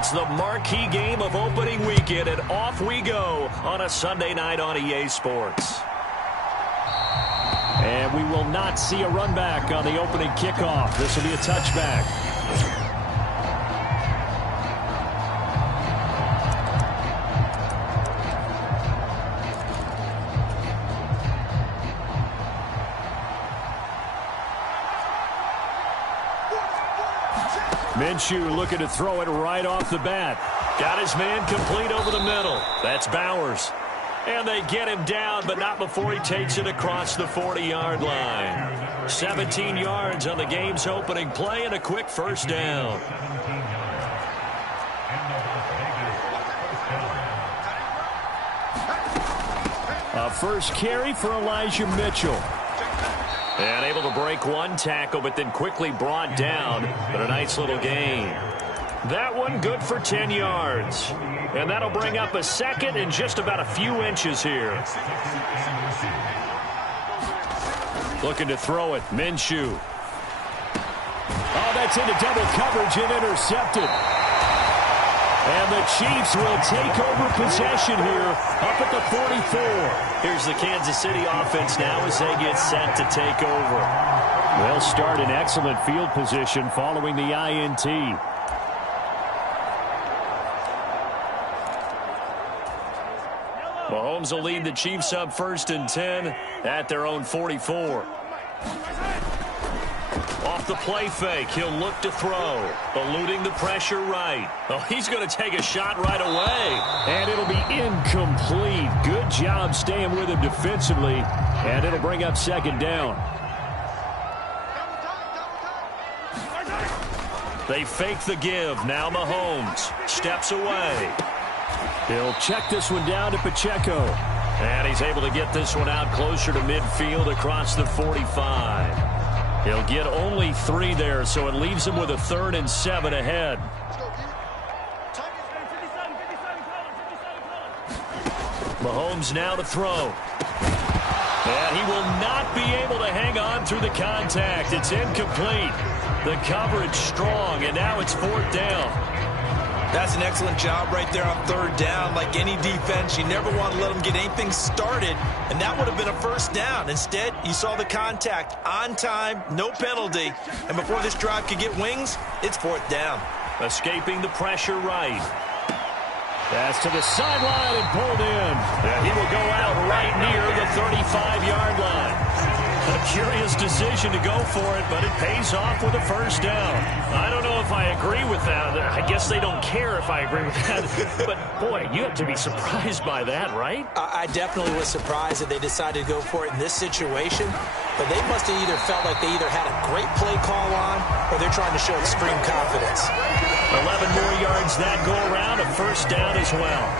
It's the marquee game of opening weekend, and off we go on a Sunday night on EA Sports. And we will not see a run back on the opening kickoff. This will be a touchback. Minshew looking to throw it right off the bat. Got his man complete over the middle. That's Bowers. And they get him down, but not before he takes it across the 40-yard line. 17 yards on the game's opening play and a quick first down. A first carry for Elijah Mitchell. And able to break one tackle, but then quickly brought down. But a nice little gain. That one good for 10 yards. And that'll bring up a second and just about a few inches here. Looking to throw it, Minshew. Oh, that's into double coverage and intercepted. And the Chiefs will take over possession here up at the 44. Here's the Kansas City offense now as they get set to take over. They'll start in excellent field position following the INT. Mahomes will lead the Chiefs up 1st and 10 at their own 44. Off the play fake, he'll look to throw. Eluding the pressure right. Oh, he's going to take a shot right away. And it'll be incomplete. Good job staying with him defensively. And it'll bring up 2nd down. They fake the give. Now Mahomes steps away. He'll check this one down to Pacheco. And he's able to get this one out closer to midfield across the 45. He'll get only 3 there, so it leaves him with a 3rd and 7 ahead. Mahomes now to throw. And he will not be able to hang on through the contact. It's incomplete. The coverage strong, and now it's 4th down. That's an excellent job right there on 3rd down. Like any defense, you never want to let them get anything started, and that would have been a 1st down. Instead, you saw the contact on time, no penalty, and before this drive could get wings, it's 4th down. Escaping the pressure right. Pass to the sideline and pulled in. And he will go out right near the 35-yard line. A curious decision to go for it, but it pays off with a 1st down. I don't know if I agree with that. I guess they don't care if I agree with that. But, boy, you have to be surprised by that, right? I definitely was surprised that they decided to go for it in this situation. But they must have either felt like they either had a great play call on or they're trying to show extreme confidence. 11 more yards that go around, a 1st down as well.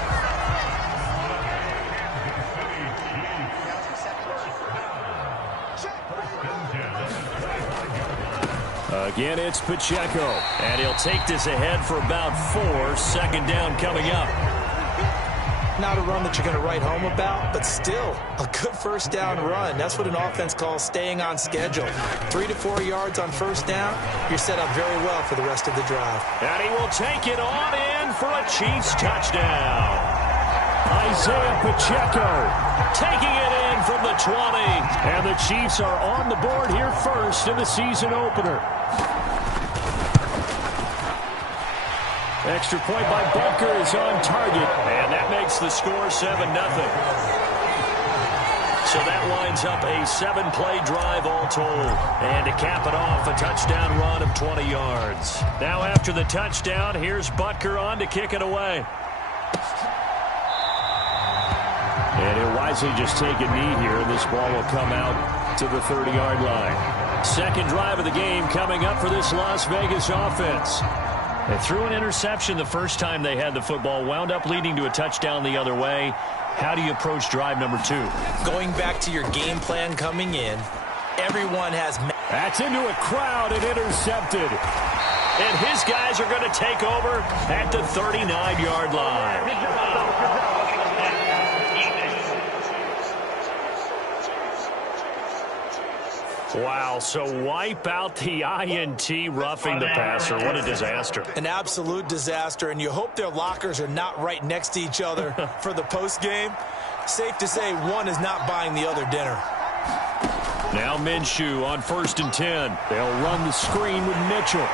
Again, it's Pacheco. And he'll take this ahead for about 4. 2nd down coming up. Not a run that you're going to write home about, but still a good 1st down run. That's what an offense calls staying on schedule. 3 to 4 yards on 1st down. You're set up very well for the rest of the drive. And he will take it on in for a Chiefs touchdown. Isaiah Pacheco taking it in from the 20. And the Chiefs are on the board here first in the season opener. Extra point by Butker is on target. And that makes the score 7-0. So that winds up a 7-play drive all told. And to cap it off, a touchdown run of 20 yards. Now after the touchdown, here's Butker on to kick it away. And he'll wisely just take a knee here, and this ball will come out to the 30-yard line. 2nd drive of the game coming up for this Las Vegas offense. They threw an interception the first time they had the football, wound up leading to a touchdown the other way. How do you approach drive number 2? Going back to your game plan coming in, everyone has... That's into a crowd and intercepted. And his guys are going to take over at the 39-yard line. Wow, so wipe out the INT roughing the passer. What a disaster. An absolute disaster, and you hope their lockers are not right next to each other for the postgame. Safe to say one is not buying the other dinner. Now Minshew on 1st and 10. They'll run the screen with Mitchell.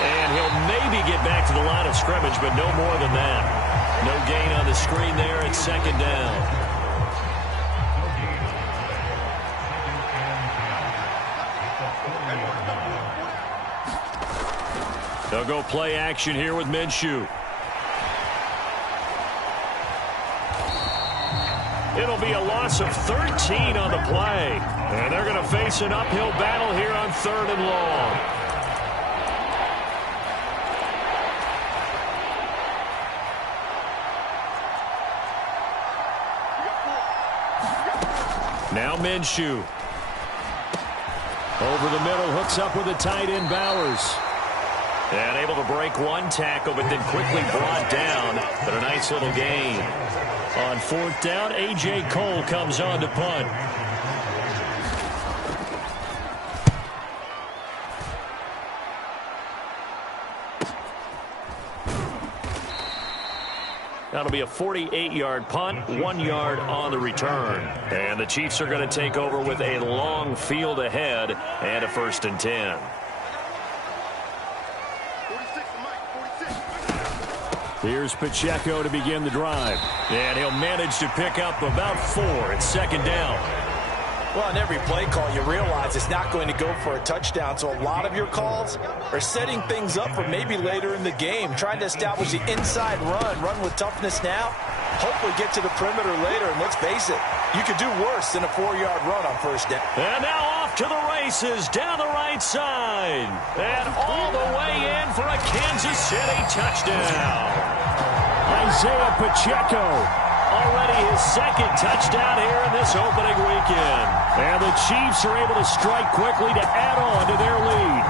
And he'll maybe get back to the line of scrimmage, but no more than that. No gain on the screen there. It's 2nd down. They'll go play action here with Minshew. It'll be a loss of 13 on the play. And they're going to face an uphill battle here on 3rd and long. Now Minshew. Over the middle, hooks up with the tight end Bowers. And able to break one tackle, but then quickly brought down. But a nice little gain. On 4th down, A.J. Cole comes on to punt. That'll be a 48-yard punt, 1 yard on the return. And the Chiefs are going to take over with a long field ahead and a 1st and 10. Here's Pacheco to begin the drive. And he'll manage to pick up about 4. It's 2nd down. Well, on every play call, you realize it's not going to go for a touchdown. So a lot of your calls are setting things up for maybe later in the game, trying to establish the inside run with toughness now, hopefully get to the perimeter later. And let's face it, you could do worse than a 4-yard run on 1st down. And now off to the races down the right side. And all the way in for a Kansas City touchdown. Isaiah Pacheco. Already his 2nd touchdown here in this opening weekend. And the Chiefs are able to strike quickly to add on to their lead.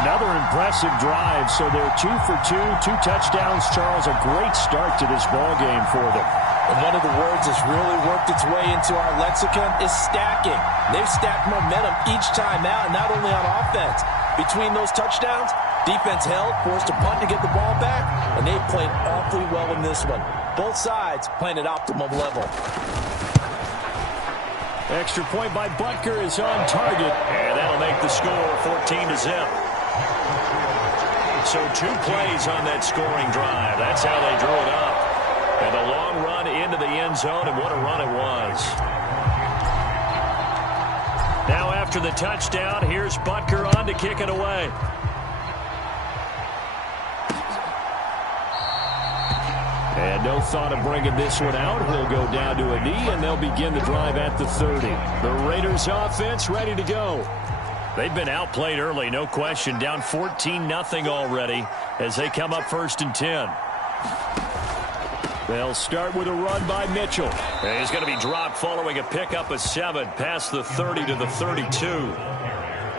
Another impressive drive, so they're 2 for 2, 2 touchdowns. Charles, a great start to this ball game for them. And one of the words that's really worked its way into our lexicon is stacking. They've stacked momentum each time out, not only on offense. Between those touchdowns, defense held, forced a punt to get the ball back, and they played awfully well in this one. Both sides playing at optimum level. Extra point by Butker is on target. And that'll make the score 14-0. So 2 plays on that scoring drive. That's how they drew it up. And a long run into the end zone, and what a run it was. Now after the touchdown, here's Butker on to kick it away. And no thought of bringing this one out. He'll go down to a knee, and they'll begin the drive at the 30. The Raiders offense ready to go. They've been outplayed early, no question. Down 14-0 already as they come up 1st and 10. They'll start with a run by Mitchell. And he's going to be dropped following a pickup of 7 past the 30 to the 32.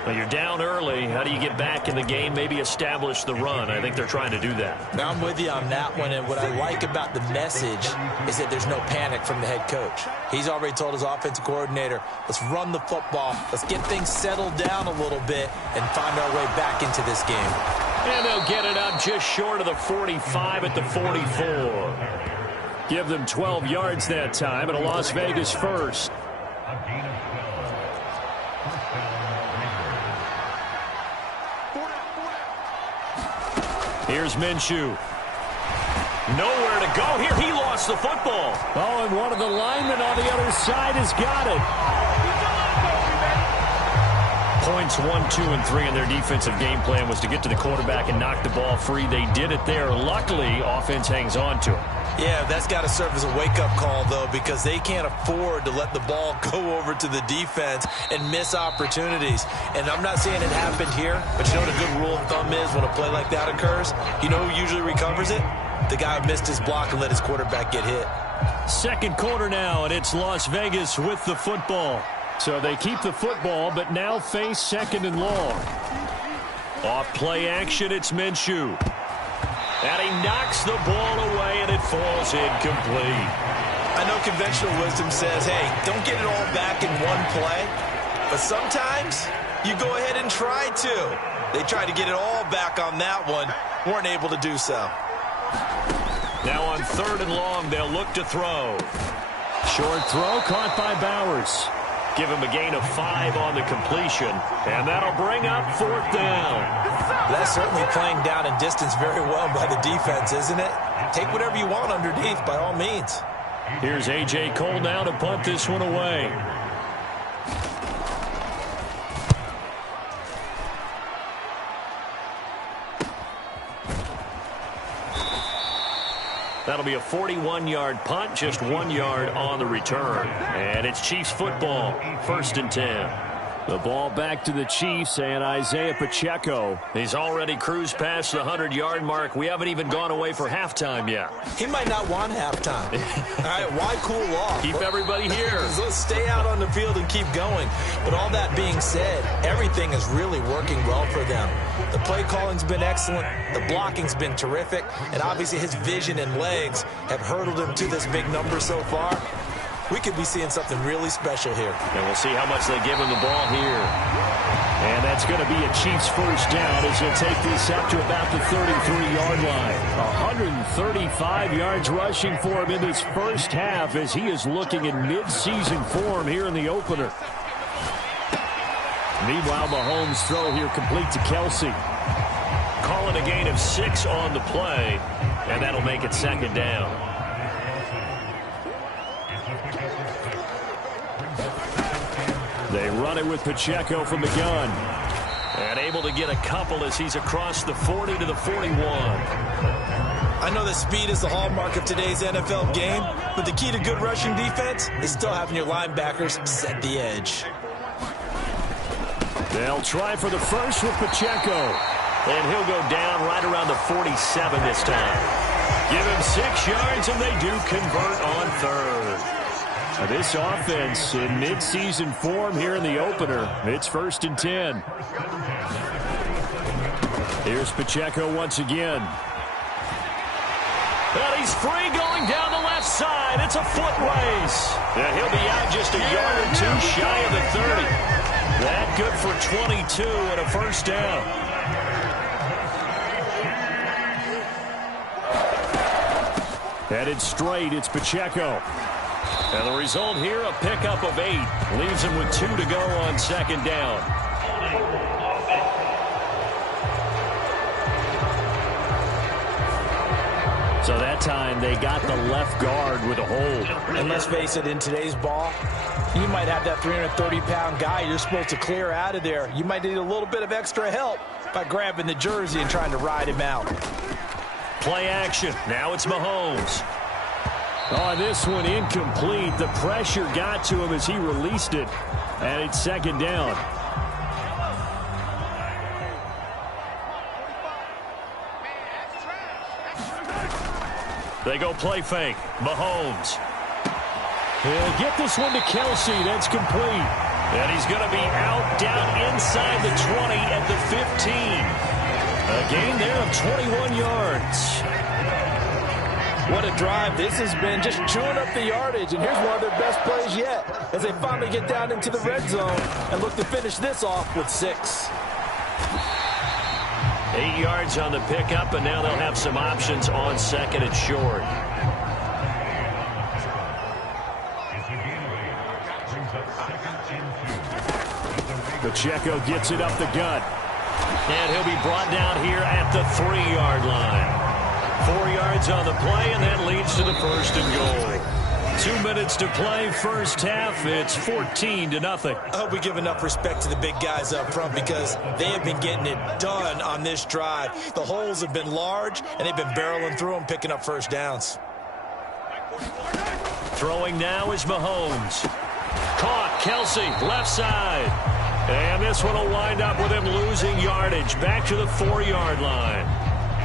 Well, you're down early. How do you get back in the game? Maybe establish the run. I think they're trying to do that. Now I'm with you on that one, and what I like about the message is that there's no panic from the head coach. He's already told his offensive coordinator, let's run the football, let's get things settled down a little bit and find our way back into this game. And they'll get it up just short of the 45 at the 44. Give them 12 yards that time, and a Las Vegas first. Here's Minshew. Nowhere to go here. He lost the football. Oh, and one of the linemen on the other side has got it. Points 1, 2, and 3 in their defensive game plan was to get to the quarterback and knock the ball free. They did it there. Luckily, offense hangs on to it. Yeah, that's got to serve as a wake-up call, though, because they can't afford to let the ball go over to the defense and miss opportunities. And I'm not saying it happened here, but you know what a good rule of thumb is when a play like that occurs? You know who usually recovers it? The guy who missed his block and let his quarterback get hit. 2nd quarter now, and it's Las Vegas with the football. So they keep the football, but now face 2nd and long. Off play action, it's Minshew. And he knocks the ball away, and it falls incomplete. I know conventional wisdom says, hey, don't get it all back in one play. But sometimes you go ahead and try to. They tried to get it all back on that one. Weren't able to do so. Now on 3rd and long, they'll look to throw. Short throw caught by Bowers. Give him a gain of 5 on the completion, and that'll bring up 4th down. That's certainly playing down in distance very well by the defense, isn't it? Take whatever you want underneath, by all means. Here's A.J. Cole now to punt this one away. That'll be a 41-yard punt, just 1 yard on the return. And it's Chiefs football, 1st and 10. The ball back to the Chiefs and Isaiah Pacheco. He's already cruised past the 100-yard mark. We haven't even gone away for halftime yet. He might not want halftime. All right, why cool off? Keep everybody here. Let's stay out on the field and keep going. But all that being said, everything is really working well for them. The play calling's been excellent. The blocking's been terrific. And obviously his vision and legs have hurdled him to this big number so far. We could be seeing something really special here. And we'll see how much they give him the ball here. And that's going to be a Chiefs first down as he'll take this up to about the 33-yard line. 135 yards rushing for him in this first half as he is looking in mid-season form here in the opener. Meanwhile, Mahomes' throw here complete to Kelsey. Calling a gain of 6 on the play, and that'll make it 2nd down. They run it with Pacheco from the gun. And able to get a couple as he's across the 40 to the 41. I know that speed is the hallmark of today's NFL game, but the key to good rushing defense is still having your linebackers set the edge. They'll try for the first with Pacheco. And he'll go down right around the 47 this time. Give him 6 yards, and they do convert on 3rd. This offense in mid-season form here in the opener. It's 1st and 10. Here's Pacheco once again. But he's free going down the left side. It's a foot race. And he'll be out just a yard or 2 shy of the 30. That good for 22 and a first down. Headed straight, it's Pacheco. And the result here, a pickup of 8. Leaves him with 2 to go on 2nd down. So that time they got the left guard with a hold. And let's face it, in today's ball, you might have that 330-pound guy you're supposed to clear out of there. You might need a little bit of extra help by grabbing the jersey and trying to ride him out. Play action. Now it's Mahomes. Oh, this one incomplete. The pressure got to him as he released it. And it's 2nd down. They go play fake. Mahomes. He'll get this one to Kelsey. That's complete. And he's going to be out down inside the 20 at the 15. A gain there of 21 yards. What a drive this has been, just chewing up the yardage. And here's one of their best plays yet as they finally get down into the red zone and look to finish this off with 6. 8 yards on the pickup, and now they'll have some options on 2nd and short. Pacheco gets it up the gut. And he'll be brought down here at the 3-yard line. 4 yards on the play, and that leads to the 1st and goal. 2 minutes to play, first half. It's 14-0. I hope we give enough respect to the big guys up front because they have been getting it done on this drive. The holes have been large, and they've been barreling through them, picking up first downs. Throwing now is Mahomes. Caught, Kelsey, left side. And this one will wind up with him losing yardage back to the 4-yard line.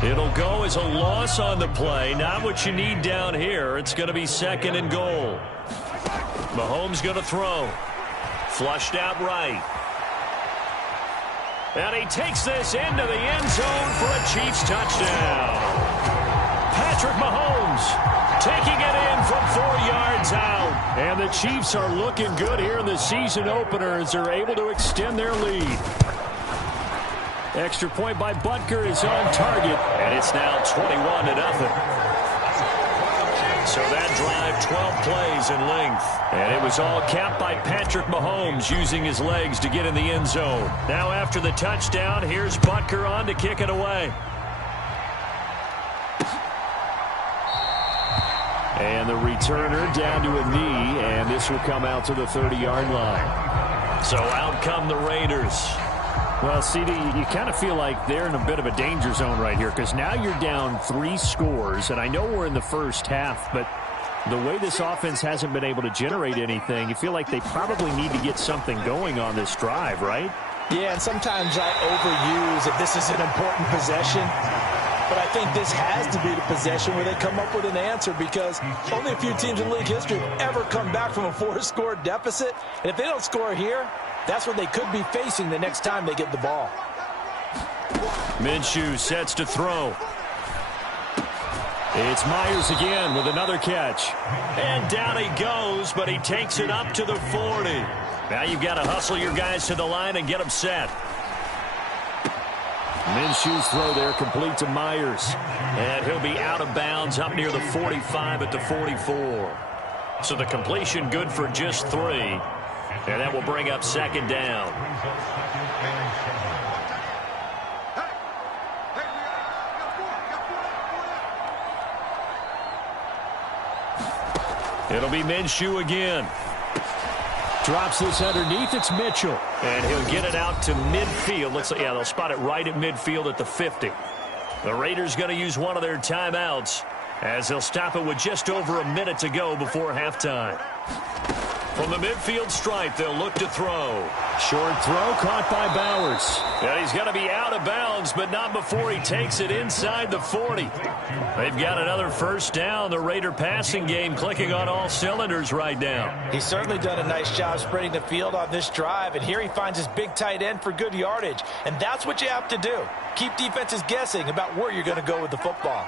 It'll go as a loss on the play. Not what you need down here. It's going to be 2nd and goal. Mahomes going to throw. Flushed out right. And he takes this into the end zone for a Chiefs touchdown. Patrick Mahomes taking it in from 4 yards out. And the Chiefs are looking good here in the season opener as they're able to extend their lead. Extra point by Butker is on target. And it's now 21-0. So that drive, 12 plays in length. And it was all capped by Patrick Mahomes using his legs to get in the end zone. Now after the touchdown, here's Butker on to kick it away. And the returner down to a knee, and this will come out to the 30-yard line. So out come the Raiders. Well, CD, you kind of feel like they're in a bit of a danger zone right here because now you're down 3 scores, and I know we're in the first half, but the way this offense hasn't been able to generate anything, you feel like they probably need to get something going on this drive, right? Yeah, and sometimes I overuse if this is an important possession. But I think this has to be the possession where they come up with an answer because only a few teams in league history have ever come back from a 4-score deficit. And if they don't score here, that's what they could be facing the next time they get the ball. Minshew sets to throw. It's Myers again with another catch. And down he goes, but he takes it up to the 40. Now you've got to hustle your guys to the line and get them set. Minshew's throw there complete to Myers. And he'll be out of bounds up near the 45 at the 44. So the completion good for just 3. And that will bring up second down. It'll be Minshew again. Drops this underneath. It's Mitchell. And he'll get it out to midfield. Looks like, yeah, they'll spot it right at midfield at the 50. The Raiders going to use one of their timeouts as they'll stop it with just over a minute to go before halftime. From the midfield stripe, they'll look to throw. Short throw caught by Bowers. And he's going to be out of bounds, but not before he takes it inside the 40. They've got another first down. The Raider passing game clicking on all cylinders right now. He's certainly done a nice job spreading the field on this drive, and here he finds his big tight end for good yardage. And that's what you have to do. Keep defenses guessing about where you're going to go with the football.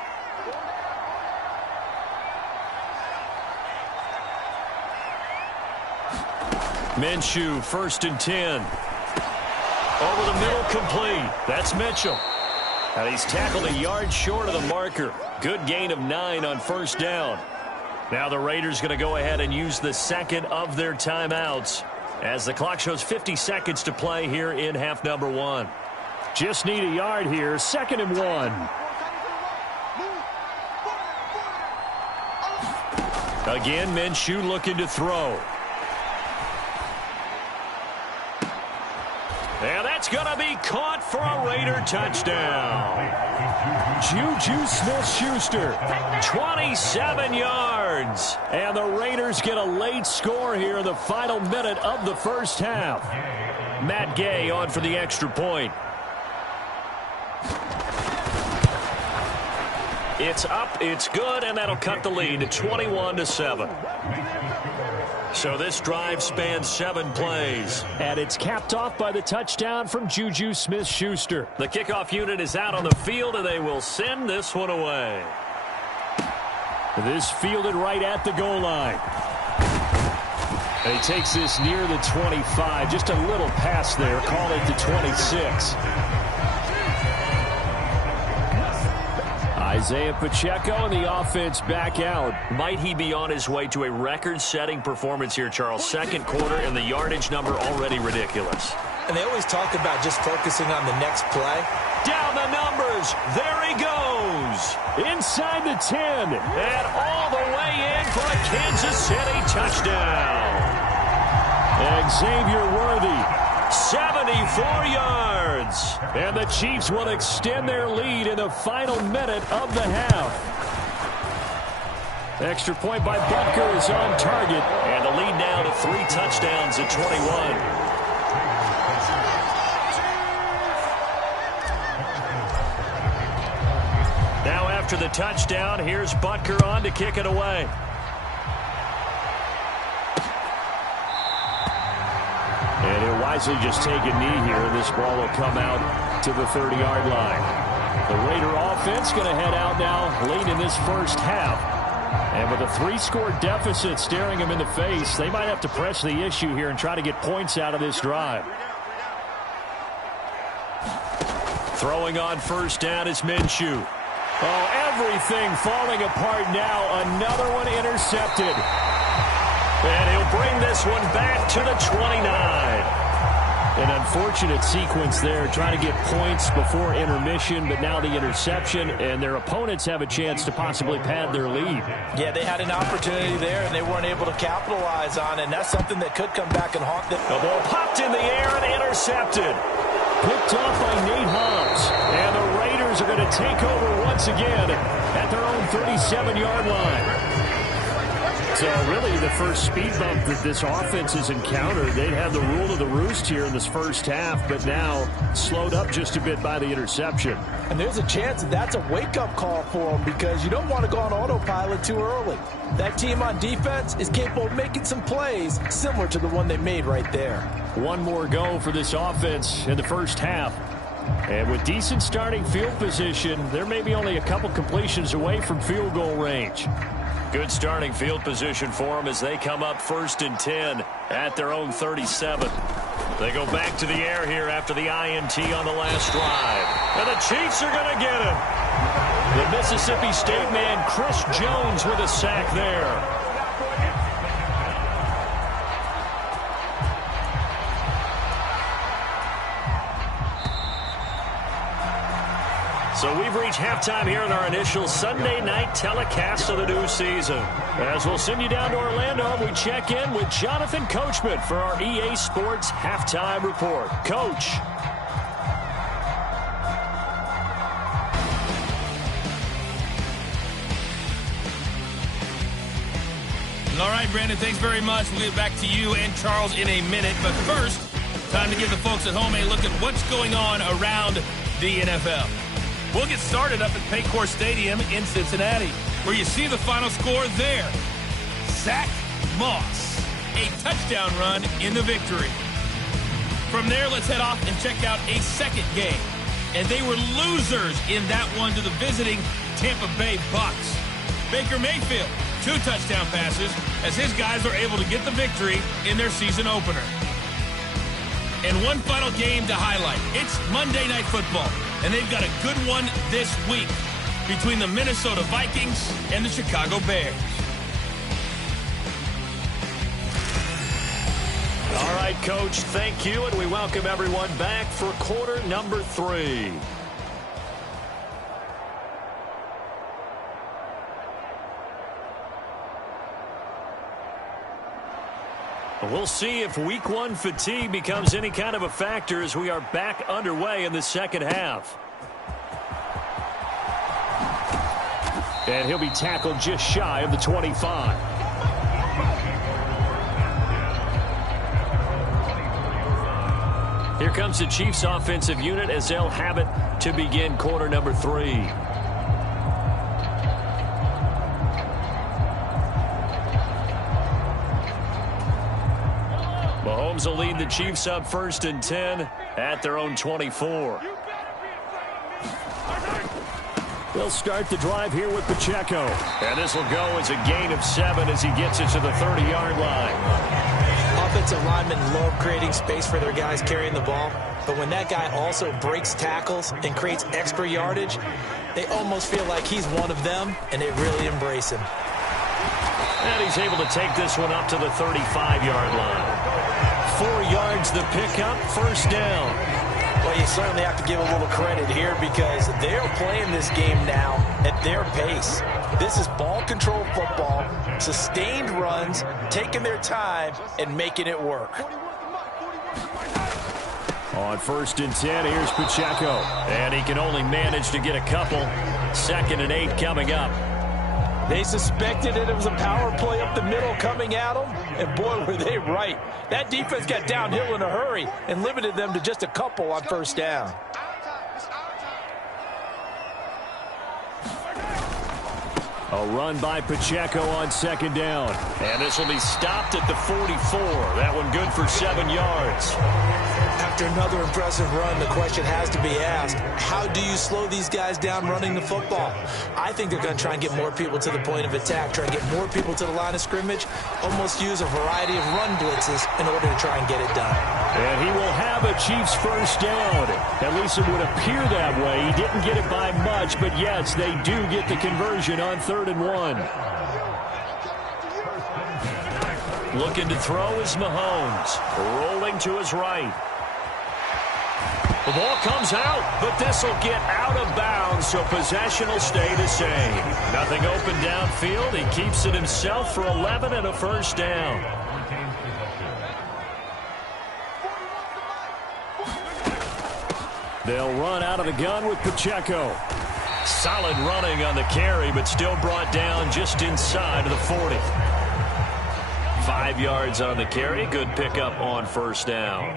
Minshew, 1st and 10. Over the middle, complete. That's Mitchell. And he's tackled a yard short of the marker. Good gain of 9 on first down. Now the Raiders going to go ahead and use the second of their timeouts as the clock shows 50 seconds to play here in half number 1. Just need a yard here. 2nd and 1. Again, Minshew looking to throw. And that's going to be caught for a Raider touchdown. Juju Smith-Schuster. 27 yards. And the Raiders get a late score here in the final minute of the first half. Matt Gay on for the extra point. It's up, it's good, and that'll cut the lead to 21-7. So this drive spans 7 plays. And it's capped off by the touchdown from Juju Smith-Schuster. The kickoff unit is out on the field, and they will send this one away. This fielded right at the goal line. And he takes this near the 25. Just a little pass there. Call it the 26. Isaiah Pacheco and the offense back out. Might he be on his way to a record-setting performance here, Charles? 2nd quarter, and the yardage number already ridiculous. And they always talk about just focusing on the next play. Down the numbers. There he goes. Inside the 10. And all the way in for a Kansas City touchdown. Xavier Worthy. 74 yards. And the Chiefs will extend their lead in the final minute of the half. Extra point by Butker is on target. And the lead now to 3 touchdowns at 21. Now after the touchdown, here's Butker on to kick it away. And he'll wisely just take a knee here. This ball will come out to the 30-yard line. The Raider offense going to head out now late in this first half. And with a 3-score deficit staring them in the face, they might have to press the issue here and try to get points out of this drive. Throwing on first down is Minshew. Oh, everything falling apart now. Another one intercepted. And he'll bring this one back to the 29. An unfortunate sequence there, trying to get points before intermission, but now the interception, and their opponents have a chance to possibly pad their lead. Yeah, they had an opportunity there, and they weren't able to capitalize on it, and that's something that could come back and haunt them. The ball popped in the air and intercepted. Picked off by Nate Hobbs, and the Raiders are going to take over once again at their own 37-yard line. So really the first speed bump that this offense has encountered, they'd have the rule of the roost here in this first half, but now slowed up just a bit by the interception. And there's a chance that that's a wake-up call for them because you don't want to go on autopilot too early. That team on defense is capable of making some plays similar to the one they made right there. One more go for this offense in the first half. And with decent starting field position, they're maybe only a couple completions away from field goal range. Good starting field position for them as they come up 1st and 10 at their own 37. They go back to the air here after the INT on the last drive. And the Chiefs are going to get him. The Mississippi State man, Chris Jones, with a sack there. So we've reached halftime here in our initial Sunday night telecast of the new season. As we'll send you down to Orlando, we check in with Jonathan Coachman for our EA Sports Halftime Report. Coach. All right, Brandon, thanks very much. We'll get back to you and Charles in a minute. But first, time to give the folks at home a look at what's going on around the NFL. We'll get started up at Paycor Stadium in Cincinnati, where you see the final score there. Zach Moss, a touchdown run in the victory. From there, let's head off and check out a second game. And they were losers in that one to the visiting Tampa Bay Bucks. Baker Mayfield, 2 touchdown passes as his guys are able to get the victory in their season opener. And one final game to highlight. It's Monday Night Football, and they've got a good one this week between the Minnesota Vikings and the Chicago Bears. All right, Coach, thank you, and we welcome everyone back for quarter number 3. We'll see if week 1 fatigue becomes any kind of a factor as we are back underway in the second half. And he'll be tackled just shy of the 25. Here comes the Chiefs offensive unit as they'll have it to begin quarter number 3. Mahomes will lead the Chiefs up 1st and 10 at their own 24. They'll start the drive here with Pacheco. And this will go as a gain of 7 as he gets it to the 30-yard line. Offensive linemen love creating space for their guys carrying the ball. But when that guy also breaks tackles and creates extra yardage, they almost feel like he's one of them, and they really embrace him. And he's able to take this one up to the 35-yard line. 4 yards the pickup, 1st down. Well, you certainly have to give a little credit here because they're playing this game now at their pace. This is ball control football, sustained runs, taking their time, and making it work. On 1st and 10, here's Pacheco. And he can only manage to get a couple. 2nd and 8 coming up. They suspected it was a power play up the middle coming at them, and boy, were they right. That defense got downhill in a hurry and limited them to just a couple on 1st down. A run by Pacheco on second down. And this will be stopped at the 44. That one good for 7 yards. After another impressive run, the question has to be asked, how do you slow these guys down running the football? I think they're going to try and get more people to the point of attack, try and get more people to the line of scrimmage, almost use a variety of run blitzes in order to try and get it done. And he will have a Chiefs first down. At least it would appear that way. He didn't get it by much, but yes, they do get the conversion on 3rd and 1. Looking to throw is Mahomes. Rolling to his right. The ball comes out, but this will get out of bounds, so possession will stay the same. Nothing open downfield. He keeps it himself for 11 and a first down. They'll run out of the gun with Pacheco. Solid running on the carry, but still brought down just inside of the 40. 5 yards on the carry. Good pickup on first down.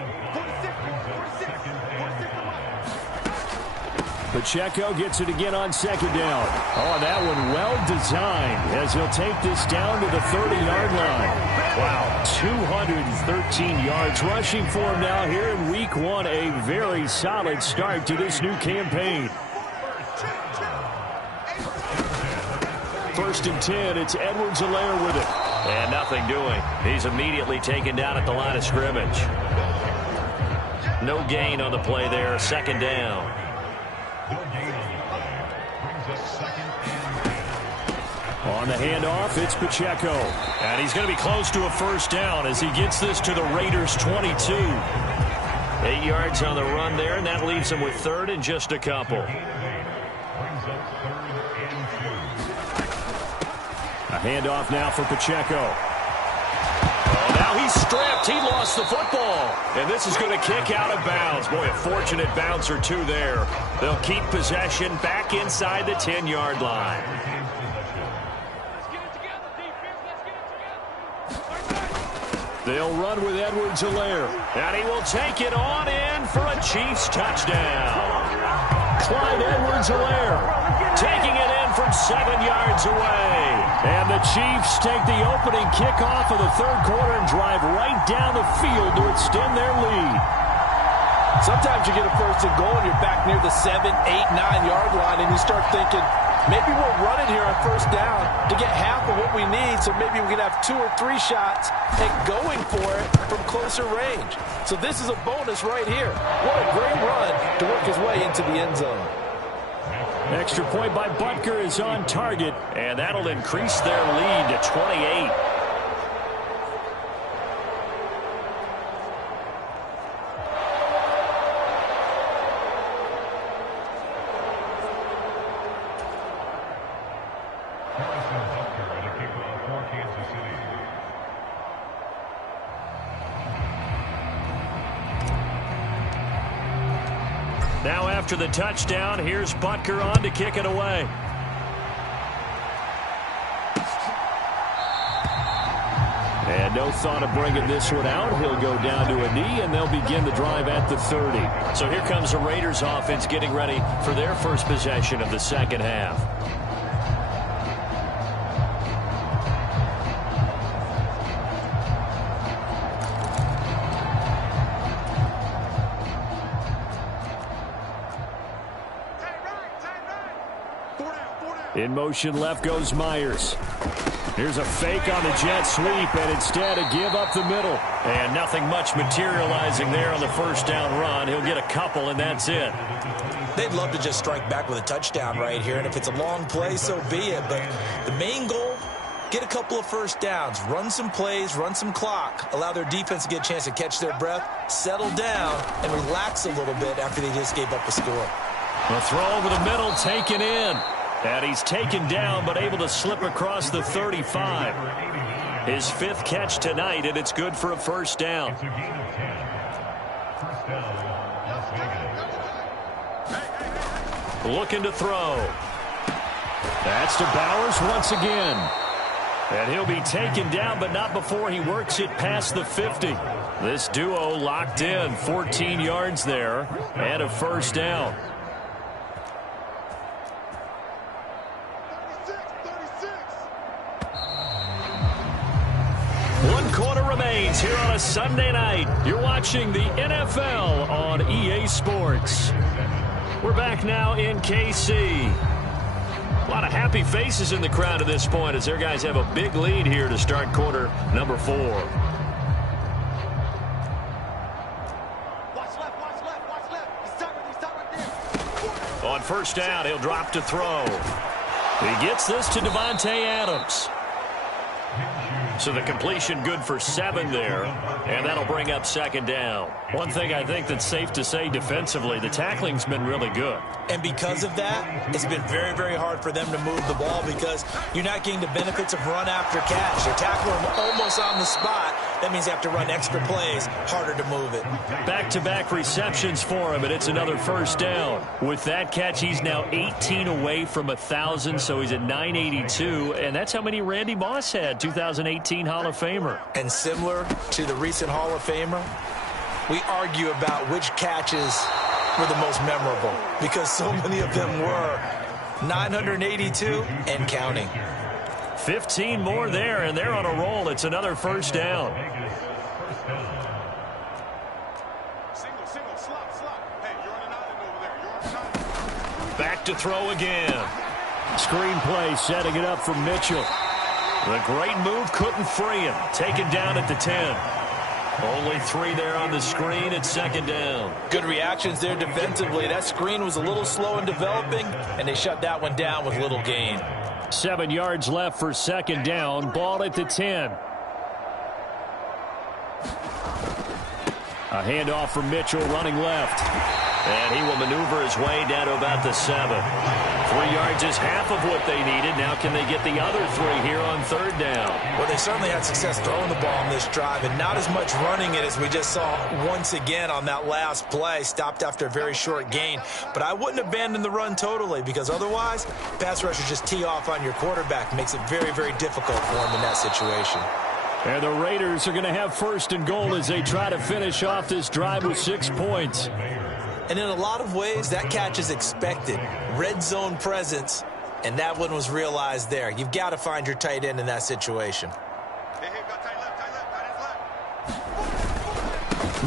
Pacheco gets it again on second down. Oh, that one well designed as he'll take this down to the 30-yard line. Wow, 213 yards rushing for him now here in week 1. A very solid start to this new campaign. 1st and 10, it's Edwards-Helaire with it. And nothing doing. He's immediately taken down at the line of scrimmage. No gain on the play there. 2nd down. On the handoff, it's Pacheco. And he's going to be close to a first down as he gets this to the Raiders' 22. 8 yards on the run there, and that leaves him with 3rd and just a couple. A handoff now for Pacheco. Oh, now he's stripped. He lost the football. And this is going to kick out of bounds. Boy, a fortunate bounce or two there. They'll keep possession back inside the 10-yard line. They'll run with Edwards-Helaire. And he will take it on in for a Chiefs touchdown. Clyde Edwards-Helaire Taking it in from 7 yards away. And the Chiefs take the opening kickoff of the 3rd quarter and drive right down the field to extend their lead. Sometimes you get a 1st and goal and you're back near the 7, 8, 9-yard line and you start thinking, maybe we're running here on 1st down to get half of what we need, so maybe we can have 2 or 3 shots at going for it from closer range. So this is a bonus right here. What a great run to work his way into the end zone. Extra point by Butker is on target, and that'll increase their lead to 28. Now after the touchdown, here's Butker on to kick it away. And no thought of bringing this one out. He'll go down to a knee, and they'll begin the drive at the 30. So here comes the Raiders offense getting ready for their first possession of the second half. In motion left goes Myers. Here's a fake on the jet sweep, and instead a give up the middle. And nothing much materializing there on the first down run. He'll get a couple, and that's it. They'd love to just strike back with a touchdown right here, and if it's a long play, so be it. But the main goal, get a couple of first downs, run some plays, run some clock, allow their defense to get a chance to catch their breath, settle down, and relax a little bit after they just gave up a score. The throw over the middle, taken in. And he's taken down, but able to slip across the 35. His 5th catch tonight, and it's good for a first down. Looking to throw. That's to Bowers once again. And he'll be taken down, but not before he works it past the 50. This duo locked in, 14 yards there, and a first down. remains here on a Sunday night. You're watching the NFL on EA Sports. We're back now in KC. A lot of happy faces in the crowd at this point as their guys have a big lead here to start quarter number 4. On first down, he'll drop to throw. He gets this to Devontae Adams. So the completion good for 7 there, and that'll bring up second down. One thing I think that's safe to say defensively, the tackling's been really good. And because of that, it's been very, very hard for them to move the ball because you're not getting the benefits of run after catch. You're tackling them almost on the spot. That means you have to run extra plays, harder to move it. Back-to-back receptions for him, and it's another first down. With that catch, he's now 18 away from 1,000, so he's at 982, and that's how many Randy Moss had, 2018 Hall of Famer. And similar to the recent Hall of Famer, we argue about which catches were the most memorable because so many of them were 982 and counting. 15 more there, and they're on a roll. It's another first down. Back to throw again. Screenplay setting it up for Mitchell. The great move couldn't free him. Taken down at the 10. Only 3 there on the screen at second down. Good reactions there defensively. That screen was a little slow in developing, and they shut that one down with little gain. 7 yards left for second down. Ball at the 10. A handoff for Mitchell running left. And he will maneuver his way down to about the 7. 3 yards is half of what they needed. Now can they get the other 3 here on third down? Well, they certainly had success throwing the ball on this drive and not as much running it as we just saw once again on that last play. Stopped after a very short gain. But I wouldn't abandon the run totally because otherwise, pass rushers just tee off on your quarterback. Makes it very, very difficult for him in that situation. And the Raiders are going to have first and goal as they try to finish off this drive with 6 points. And in a lot of ways, that catch is expected. Red zone presence, and that one was realized there. You've got to find your tight end in that situation.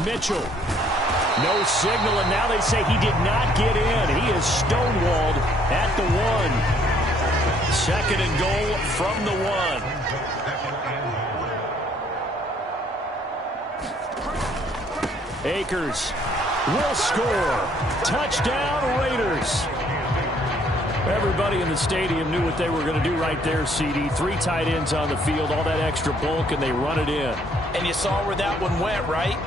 Mitchell. No signal, and now they say he did not get in. He is stonewalled at the 1. Second and goal from the 1. Akers will score. Touchdown, Raiders. Everybody in the stadium knew what they were going to do right there, CD. 3 tight ends on the field, all that extra bulk, and they run it in. And you saw where that one went, right?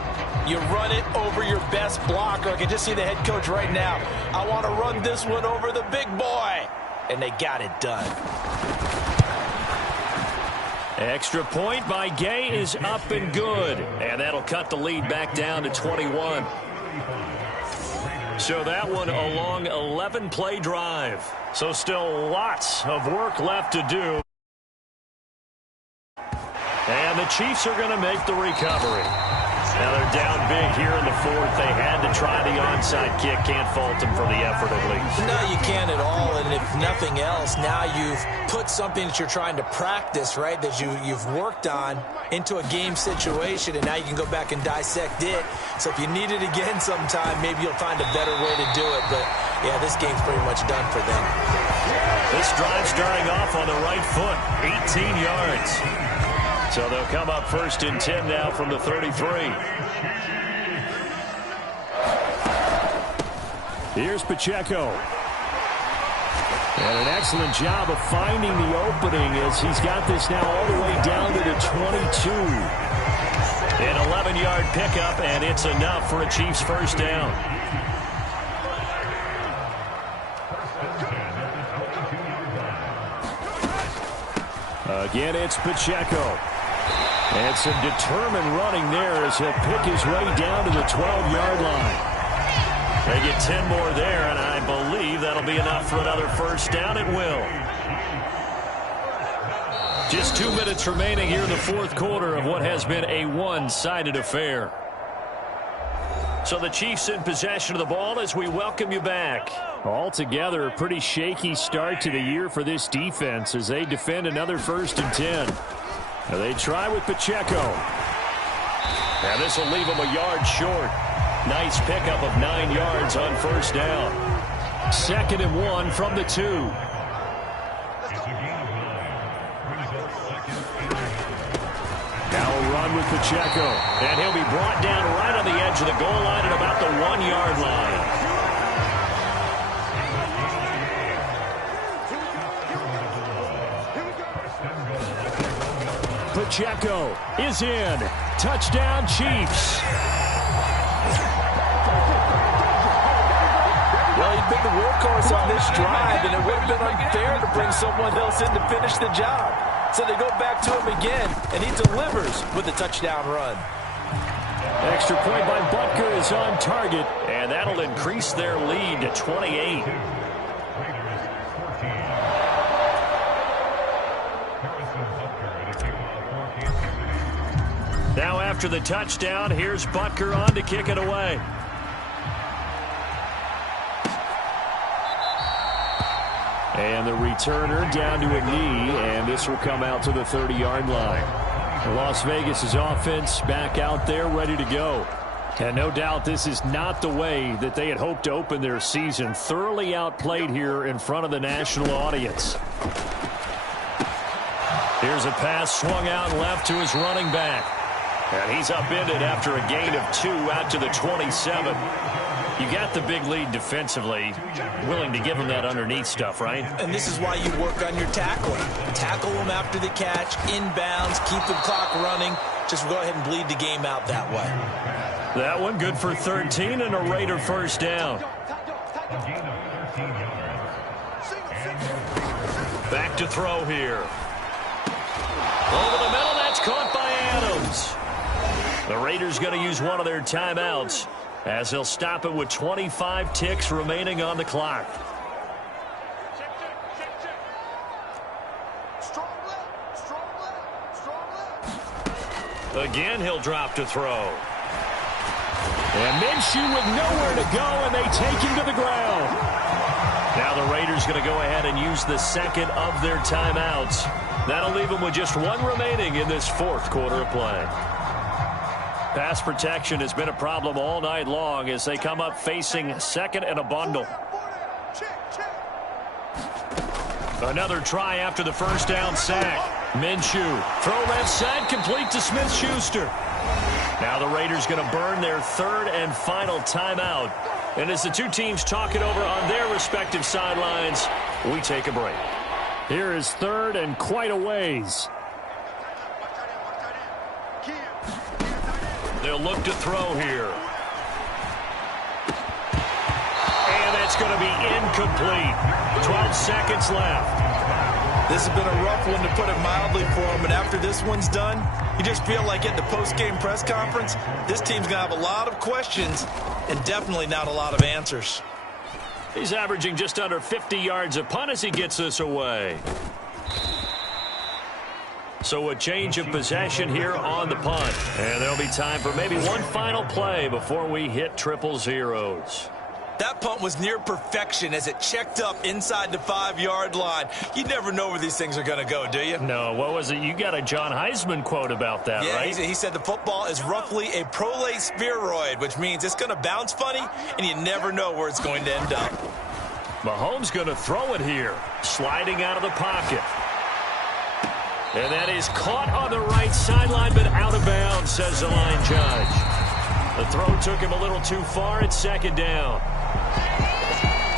You run it over your best blocker. I can just see the head coach right now. I want to run this one over the big boy. And they got it done. Extra point by Gay is up and good. And that'll cut the lead back down to 21. So that one a long 11-play drive. So still lots of work left to do. And the Chiefs are going to make the recovery. Now they're down big here in the 4th. They had to try the onside kick. Can't fault them for the effort at least. No, you can't at all. And if nothing else, now you've put something that you're trying to practice, right, that you've worked on into a game situation, and now you can go back and dissect it. So if you need it again sometime, maybe you'll find a better way to do it. But, yeah, this game's pretty much done for them. This drive starting off on the right foot, 18 yards. So they'll come up first and 10 now from the 33. Here's Pacheco. And an excellent job of finding the opening as he's got this now all the way down to the 22. An 11-yard pickup, and it's enough for a Chiefs first down. Again, it's Pacheco. And some determined running there as he'll pick his way down to the 12-yard line. They get 10 more there, and I believe that'll be enough for another first down. It will. Just 2 minutes remaining here in the 4th quarter of what has been a one-sided affair. So the Chiefs in possession of the ball as we welcome you back. Altogether, a pretty shaky start to the year for this defense as they defend another first and 10. Now they try with Pacheco. And this will leave him a yard short. Nice pickup of 9 yards on first down. 2nd and 1 from the 2. Now a run with Pacheco. And he'll be brought down right on the edge of the goal line at about the 1-yard line. Pacheco is in. Touchdown, Chiefs. Well, he'd been the workhorse on this drive, and it would have been unfair to bring someone else in to finish the job. So they go back to him again, and he delivers with a touchdown run. Extra point by Butker is on target, and that'll increase their lead to 28. Now after the touchdown, here's Butker on to kick it away. And the returner down to a knee, and this will come out to the 30-yard line. Las Vegas' offense back out there ready to go. And no doubt this is not the way that they had hoped to open their season. Thoroughly outplayed here in front of the national audience. Here's a pass swung out left to his running back. And he's upended after a gain of 2 out to the 27. You got the big lead defensively, willing to give him that underneath stuff, right? And this is why you work on your tackling. Tackle them after the catch, inbounds, keep the clock running. Just go ahead and bleed the game out that way. That one good for 13 and a Raider first down. Back to throw here. Over the middle, that's caught by Adams. The Raiders going to use one of their timeouts, as they'll stop it with 25 ticks remaining on the clock. Again, he'll drop to throw. And Minshew with nowhere to go, and they take him to the ground. Now the Raiders going to go ahead and use the second of their timeouts. That'll leave them with just one remaining in this fourth quarter of play. Pass protection has been a problem all night long as they come up facing second and a bundle. Another try after the first down sack. Minshew, throw left side, complete to Smith-Schuster. Now the Raiders going to burn their third and final timeout. And as the two teams talk it over on their respective sidelines, we take a break. Here is third and quite a ways. They'll look to throw here. And that's going to be incomplete. 12 seconds left. This has been a rough one, to put it mildly, for him. And after this one's done, you just feel like at the post-game press conference, this team's going to have a lot of questions and definitely not a lot of answers. He's averaging just under 50 yards a punt as he gets this away. So a change of possession here on the punt. And there'll be time for maybe one final play before we hit triple zeros. That punt was near perfection as it checked up inside the 5-yard line. You never know where these things are going to go, do you? No, what was it? You got a John Heisman quote about that, yeah, right? He said the football is roughly a prolate spheroid, which means it's going to bounce funny, and you never know where it's going to end up. Mahomes going to throw it here, sliding out of the pocket. And that is caught on the right sideline, but out of bounds, says the line judge. The throw took him a little too far at second down.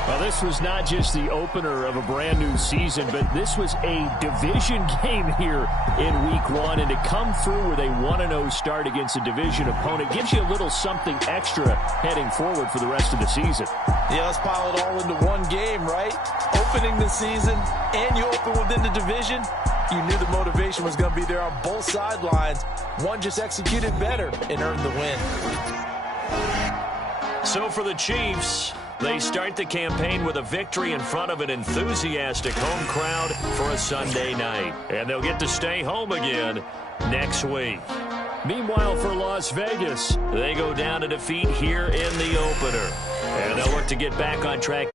Well, this was not just the opener of a brand new season, but this was a division game here in week 1. And to come through with a 1-0 start against a division opponent gives you a little something extra heading forward for the rest of the season. Yeah, let's pile it all into one game, right? Opening the season, and you open within the division. You knew the motivation was going to be there on both sidelines. One just executed better and earned the win. So for the Chiefs, they start the campaign with a victory in front of an enthusiastic home crowd for a Sunday night. And they'll get to stay home again next week. Meanwhile, for Las Vegas, they go down to defeat here in the opener. And they'll look to get back on track.